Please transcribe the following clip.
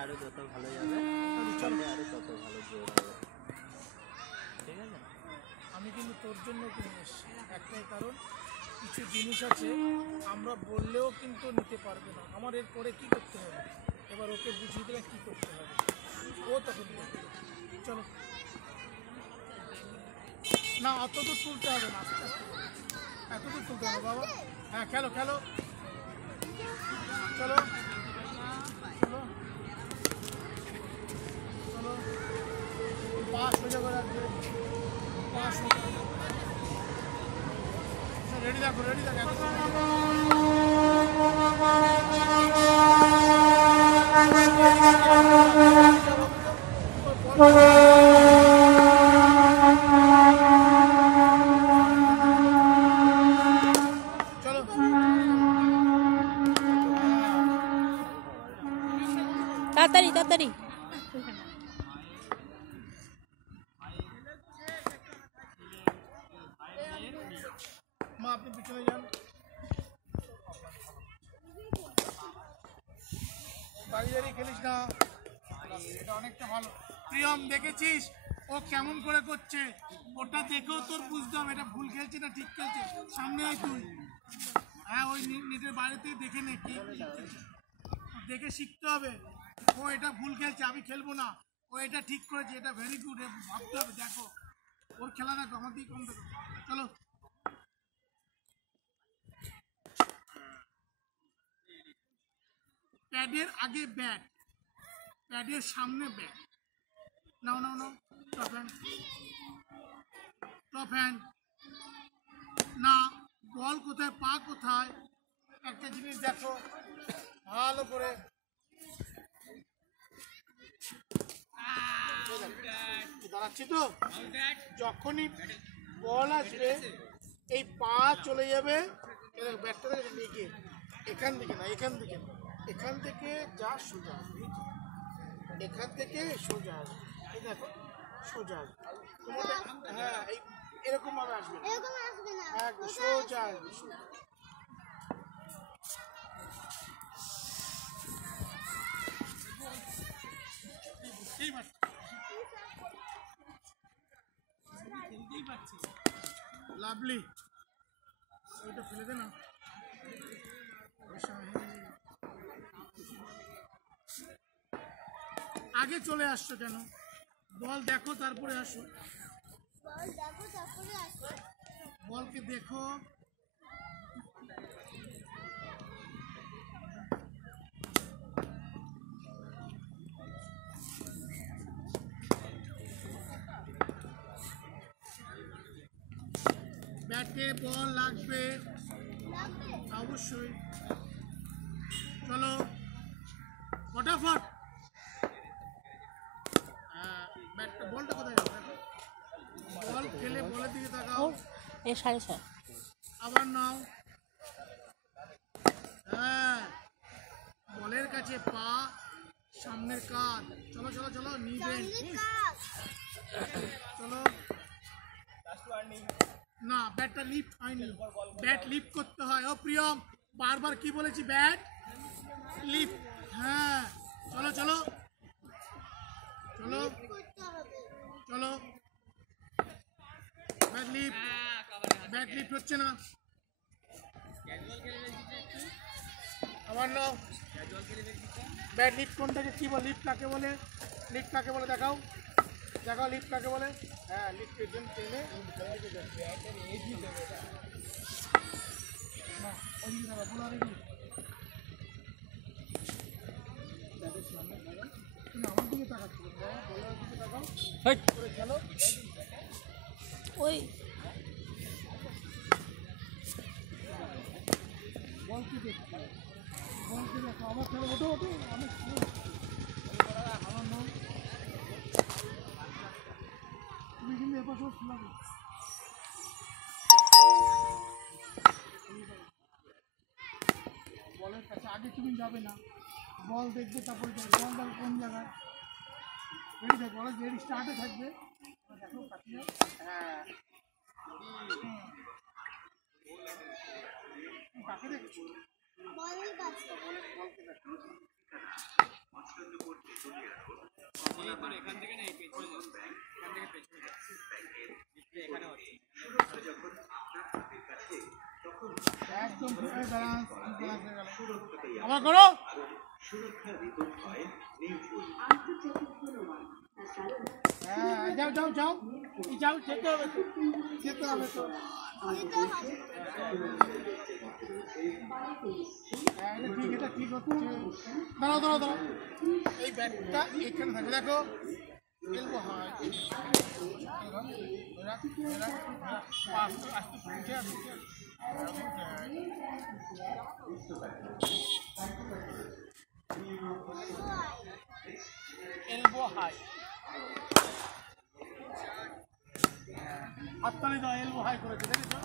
আরো যত ভালো যাবে চলে আরো তত ভালো জোর হবে। ঠিক আছে, আমি কিন্তু তোর জন্য কিনে এসেছি, একটাই কারণ কিছু জিনিস আছে আমরা বললেও কিন্তু নিতে পারবে না। আমার এরপরে কী করতে হবে, এবার ওকে বুঝিয়ে দিলে কী করতে হবে, ও তখন করবে। চলো না, অত দূর তুলতে হবে না, আস্তে আস্তে এত দূর তুলতে হবে বাবা। হ্যাঁ খেলো খেলো, চলো চলো চলো, পা সোজা করে রাখবে, পা সোজা। রেডি রাখো, রেডি রাখো। তাড়াতাড়ি তাড়াতাড়ি। মা আপনি পিছনে যান, দাঁড়িয়ে দাঁড়িয়ে খেলিস না, এটা অনেকটা ভালো। প্রিয়ম দেখেছিস ও কেমন করে করছে, ওটা দেখেও তোর বুঝতে হবে এটা ভুল খেলছে না ঠিক খেলছে। সামনে আয় তুই, হ্যাঁ ওই নেটের বাইরে থেকে দেখে নে কি দেখে শিখতে হবে। ও এটা ভুল খেলছে, আমি খেলবো না, ও এটা ঠিক করেছে, এটা ভেরি গুড, ভাবতে হবে। দেখো ওর খেলা দেখো, আমাকেই কম দেখো। চলো প্যাডের আগে ব্যাট, প্যাডের সামনে ব্যাট। নাও নাও নাও, টপ হ্যান্ড, টপ হ্যান্ড। না, বল কোথায়, পা কোথায়, একটা জিনিস দেখো ভালো করে। দাঁড়াচ্ছি তো, যখনই বল আসবে এই পা চলে যাবে, ব্যাটটা থেকে দিকে, এখান থেকে না এখান থেকে, এখান থেকে যা সোজা আসবে, এখান থেকে সোজা আসবে, এই দেখো সোজা আসবে। হ্যাঁ এই এরকম ভাবে আসবে, একদম সোজা আসবে, সোজা। লাভলি, ওইটা ফেলে দে না। আগে চলে আসছো কেন, বল দেখো তারপরে আসো, বলকে দেখো। ব্যাটে বল লাগবে অবশ্যই, চলো ফটাফট। ব্যাটটা বলটা কোথায় যাবে, বল খেলে বলের দিকে তাকাও, এই 6:30। আবার নাও, হ্যাঁ বলের কাছে পা, সামনের কাঁধ। চলো চলো চলো, নিবেন, চলো। না ব্যাটটা লিফট হয়নি, ব্যাট লিফট করতে হয়। ও প্রিয়ম বারবার কি বলেছি, ব্যাট লিফট, হ্যাঁ চলো চলো চলো চলো, ব্যাট লিফট, ব্যাট লিফট হচ্ছে না, আবার নাও। ব্যাট লিফট কোনটাকে কি বলে, লিফট কাকে বলে, লিফট কাকে বলে দেখাও, দেখাও লিফট কাকে বলে। হ্যাঁ লিফট এর টেনে না ওই দিকে বলো, আর কি আমার দিকে তাকাচ্ছিল, বলার দিকে তাকাও করে খেলো। ওই বলকে দেখো, বলকে দেখো, আমার খেলো, ওঠো ওঠো, আমি আমার নাম, তুমি কিন্তু এ পাশে শোনাবে। বলের কাছে আগে তুমি যাবে না, বল দেখবে তারপরে যাবে, বল দেখো কোন জায়গায়, রেডি থাকবে, বল রেডি স্টার্টে থাকবে, দেখো কাটিয়ে, হ্যাঁ কাকে দেখছো, বলকে দেখো। একদম ব্যালেন্স হয়ে গেল। আবার করো। হ্যাঁ, যাও যাও যাও যাও, যেতে হবে তো, যেতে হবে তো। হ্যাঁ, এটা ঠিক হচ্ছে। দাঁড়াও দাঁড়াও দাঁড়াও, এই ব্যাগটা এখানে থাকে, দেখো এলবো হয়। এলবো হাই, হাততালি দাও, এলবো হাই করেছে, দেখেছো?